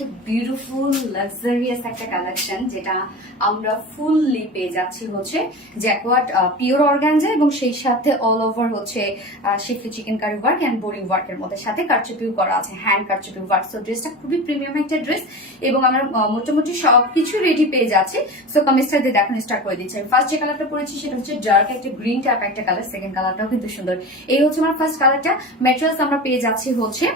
একটা beautiful luxurious একটা collection, যেটা আমরা ফুললি পেয়ে যাচ্ছি হচ্ছে জ্যাকওয়ার্ড পিওর অর্গানজা এবং সেই সাথে অল ওভার হচ্ছে schiffli chikankari work and boring ওয়ার্কের মধ্যে সাথে কারচুপিও করা আছে, হ্যান্ড কারচুপি ওয়ার্ক। সো ড্রেসটা খুবই প্রিমিয়াম একটা ড্রেস এবং আমরা মোটামুটি সবকিছু রেডি পেয়ে যাচ্ছি। সো কামিজটা দিয়ে দেখানো স্টার্ট করে দিচ্ছি। ফার্স্ট যে কালারটা পরেছি সেটা হচ্ছে ডার্ক একটা গ্রিন টাইপ একটা কালার, সেকেন্ড কালারটাও কিন্তু সুন্দর। এই হচ্ছে আমার ফার্স্ট কালারটা। ম্যাটেরিয়ালস আমরা পেয়ে যাচ্ছি হচ্ছে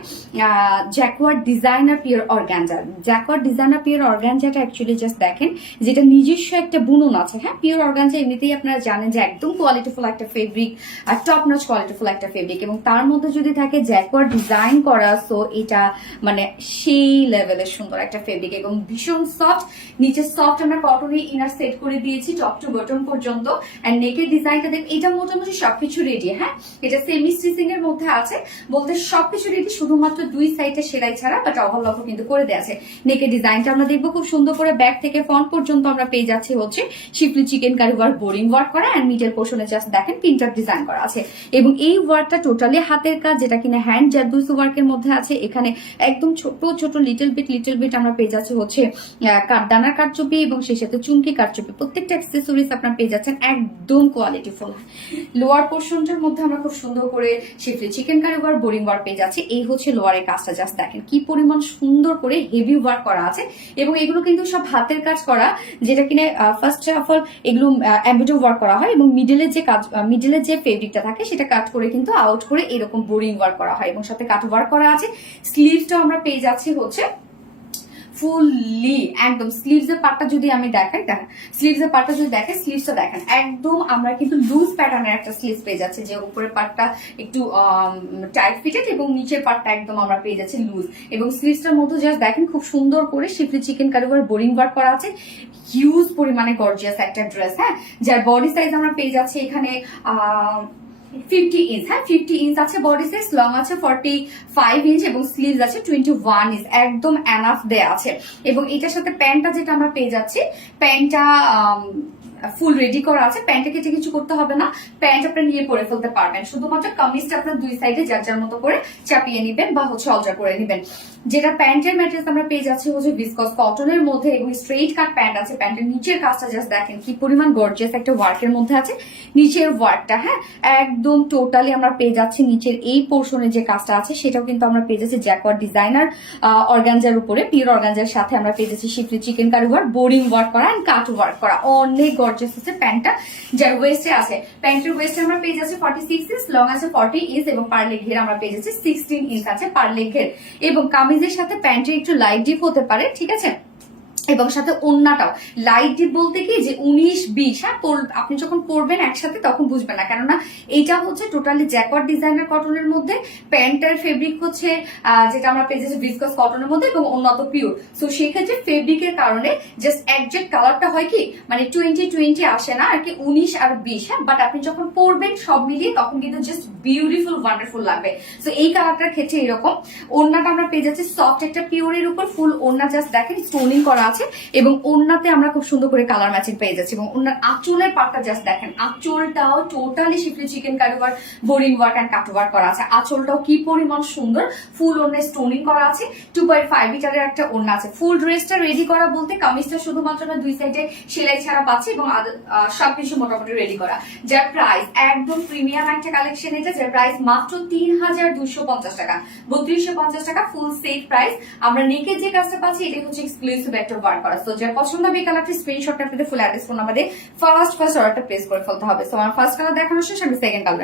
jacquard designer pure organza. Jacquard designer pure অর্গানজাটা অ্যাকচুয়ালি জাস্ট দেখেন, যেটা নিজস্ব একটা বুনন আছে। হ্যাঁ, পিওর অর্গানজা এমনিতেই আপনারা জানেন যে একদম কোয়ালিটিফুল একটা ফেব্রিক, আর টপ নচ কোয়ালিটিফুল একটা ফেব্রিক, এবং তার মধ্যে যদি থাকে জ্যাকওয়ার্ড ডিজাইন করা, সো এটা মানে সেই লেভেলের সুন্দর একটা ফেব্রিক এবং ভীষণ সফট। নিচে সফট আমরা কটনের ইনার সেট করে দিয়েছি টপ টু বটম পর্যন্ত। এন্ড নেকের ডিজাইনটা দেখ, এটা মোটামুটি সবকিছু রেডি। হ্যাঁ, এটা সেমি স্টিচিং এর মধ্যে আছে বলতে সবকিছু রেডি, শুধুমাত্র দুই সাইডে সেলাই ছাড়া, বাট ওভারলকও কিন্তু করে দেওয়া আছে। নেকের ডিজাইনটা আমরা দেখবো খুব সুন্দর করে, ব্যাক থেকে ফ্রন্ট পর্যন্ত আমরা পেয়ে যাচ্ছি হচ্ছে schiffli chikankari work, boring work করা, এন্ড মিডল পোর্শনে জাস্ট দেখেন প্রিন্টার ডিজাইন করা আছে। এবং এই ওয়ার্কটা টোটালি হাতের কাজ, যেটা কিনা হ্যান্ড জারদুসি ওয়ার্কের মধ্যে আছে। এখানে একদম ছোট ছোট লিটল বিট আমরা পেয়ে যাচ্ছি হচ্ছে দানার কারচুপি এবং সেই সাথে চুমকি কারচুপি। প্রত্যেকটা অ্যাক্সেসরিজ আপনারা পেয়ে যাচ্ছেন একদম কোয়ালিটিফুল। লোয়ার পোর্শনটার মধ্যে আমরা খুব সুন্দর করে schiffli chikankari work, boring work পেয়ে যাচ্ছি। এই হচ্ছে লোয়ারের কাজটা, জাস্ট দেখেন কি পরিমাণ সুন্দর করে হেভি ওয়ার্ক করা আছে। এবং এগুলো কিন্তু সব হাতের কাজ করা, যেটা কিনা ফার্স্ট অফ অল এগুলো এমব্রয়ডারি ওয়ার্ক করা হয় এবং মিডলের যে কাজ, মিডলের যে ফেব্রিকটা থাকে সেটা কাট করে কিন্তু আউট করে এরকম বোরিং ওয়ার্ক করা হয় এবং সাথে কাট ওয়ার্ক করা আছে। স্লিভসটাও আমরা পেয়ে যাচ্ছি হচ্ছে ফুললি একদম। স্লিভস এর পার্টটা যদি আমি দেখাই, দেখেন স্লিভস এর পার্টটা যদি দেখেন, স্লিভসটা দেখেন একদম আমরা কিন্তু লুজ প্যাটার্নের একটা স্লিভস পেয়ে যাচ্ছি, যে উপরের পার্টটা একটু টাইট ফিটেড এবং নিচের পার্টটা একদম আমরা পেয়ে যাচ্ছি লুজ। এবং স্লিভসটার মধ্যে জাস্ট দেখেন খুব সুন্দর করে schiffli chikankari work, boring work করা আছে। হিউজ পরিমাণে গর্জিয়াস একটা ড্রেস। হ্যাঁ, যার বডি সাইজ আমরা পেয়ে যাচ্ছি এখানে 50 ইঞ্চ। হ্যাঁ, 50 ইঞ্চ আছে বডি সাইজ, লং আছে 45 ইঞ্চ এবং স্লিভস আছে 21 ইঞ্চ, একদম এনাফ দেয়া আছে। এবং এটার সাথে প্যান্টটা যেটা আমরা পেয়ে যাচ্ছি, প্যান্টটা ফুল রেডি করা আছে। প্যান্টে কেটে কিছু করতে হবে না, প্যান্ট আপনার নিয়ে পরে ফেলতে পারবেন। শুধুমাত্র কামিজটা আপনার দুই সাইডে যার যার মতো করে চাপিয়ে নিবেন বা হচ্ছে অল্টার করে নিবেন। যেটা প্যান্টের ম্যাটেরিয়াল আমরা পেয়ে যাচ্ছি হচ্ছে ভিসকস কটনের মধ্যে এবং স্ট্রেইট কাট প্যান্ট আছে। প্যান্টের নিচের কাজটা জাস্ট দেখেন কি পরিমাণ গর্জিয়াস একটা ওয়ার্কের মধ্যে আছে। নিচের ওয়ার্কটা হ্যাঁ একদম টোটালি আমরা পেয়ে যাচ্ছি। নিচের এই পোর্শনে যে কাজটা আছে সেটাও কিন্তু আমরা পেয়ে যাচ্ছি জ্যাকওয়ার্ড ডিজাইনার অর্গানজার উপরে, পিওর অর্গানজার সাথে আমরা পেয়ে যাচ্ছি schiffli chikankari work, boring work করা এন্ড কাট ওয়ার্ক করা। অনেক গর্জিয়াস আছে প্যান্টটা। যার ওয়েস্টে আছে, প্যান্টের ওয়েস্টে আমরা পেয়ে যাচ্ছি 46 ইঞ্চ, লং আছে 40 ইঞ্চ এবং পার লেগ ঘের আমরা পেয়ে যাচ্ছি 16 ইঞ্চ আছে পার লেগ ঘের। এবং কামিজের সাথে প্যান্টের একটু লাইট ডিপ হতে পারে, ঠিক আছে। এবং সাথে ওন্নাটাও লাইট ডিপ বলতে কি যে 19-20। হ্যাঁ, আপনি যখন পরবেন একসাথে তখন বুঝবেন না, কেননা এইটা হচ্ছে টোটালি জ্যাকওয়ার্ড ডিজাইনার কটনের মধ্যে। প্যান্টের ফেব্রিক হচ্ছে যেটা আমরা পেয়ে যাচ্ছি ভিসকস কটনের মধ্যে এবং উন্নত পিওর। সো সেক্ষেত্রে ফেব্রিকের কারণে জাস্ট একজ্যাক্ট কালারটা হয় কি মানে 20-20 আসে না আর কি, 19 আর 20। হ্যাঁ, বাট আপনি যখন পরবেন সব মিলিয়ে তখন কিন্তু জাস্ট বিউটিফুল ওয়ান্ডারফুল লাগবে। সো এই কালারটার ক্ষেত্রে এরকম। ওন্নাটা আমরা পেয়ে যাচ্ছি সফট একটা পিওরের উপর, ফুল ওন্না জাস্ট দেখেন স্টোনিং করা আছে এবং ওন্নাতে আমরা খুব সুন্দর করে কালার ম্যাচিং পেয়ে যাচ্ছি। এবং ওন্নার আঁচলের পার্টটা জাস্ট দেখেন, আঁচলটাও totally schiffli chikankari work, boring work and cut work করা আছে। আঁচলটাও কি পরিমাণ সুন্দর, ফুল ওন্না স্টোনিং করা আছে। 2.5 মিটারের একটা ওন্না আছে। ফুল ড্রেসটা রেডি করা বলতে কামিজটা শুধুমাত্র না দুই সাইডে সেলাই ছাড়া পাচ্ছি এবং সবকিছু মোটামুটি রেডি করা। যার প্রাইস একদম প্রিমিয়াম একটা কালেকশন এটা, যার প্রাইস মাত্র 3250 টাকা, 3250 টাকা ফুল সেট প্রাইস। আমরা নেকে যে কাজটা পাচ্ছি এটাই হচ্ছে এক্সক্লুসিভ একটা ওয়ার্ক করা। তো যার পছন্দ হবে এই কালারটি স্ক্রিনশটটা পেতে ফুল অ্যাড্রেস ফোন আমাদের ফার্স্ট অর্ডারটা প্লেস করে ফেলতে হবে। সো আমার ফার্স্ট কালার দেখানো শেষ, আমি সেকেন্ড কালার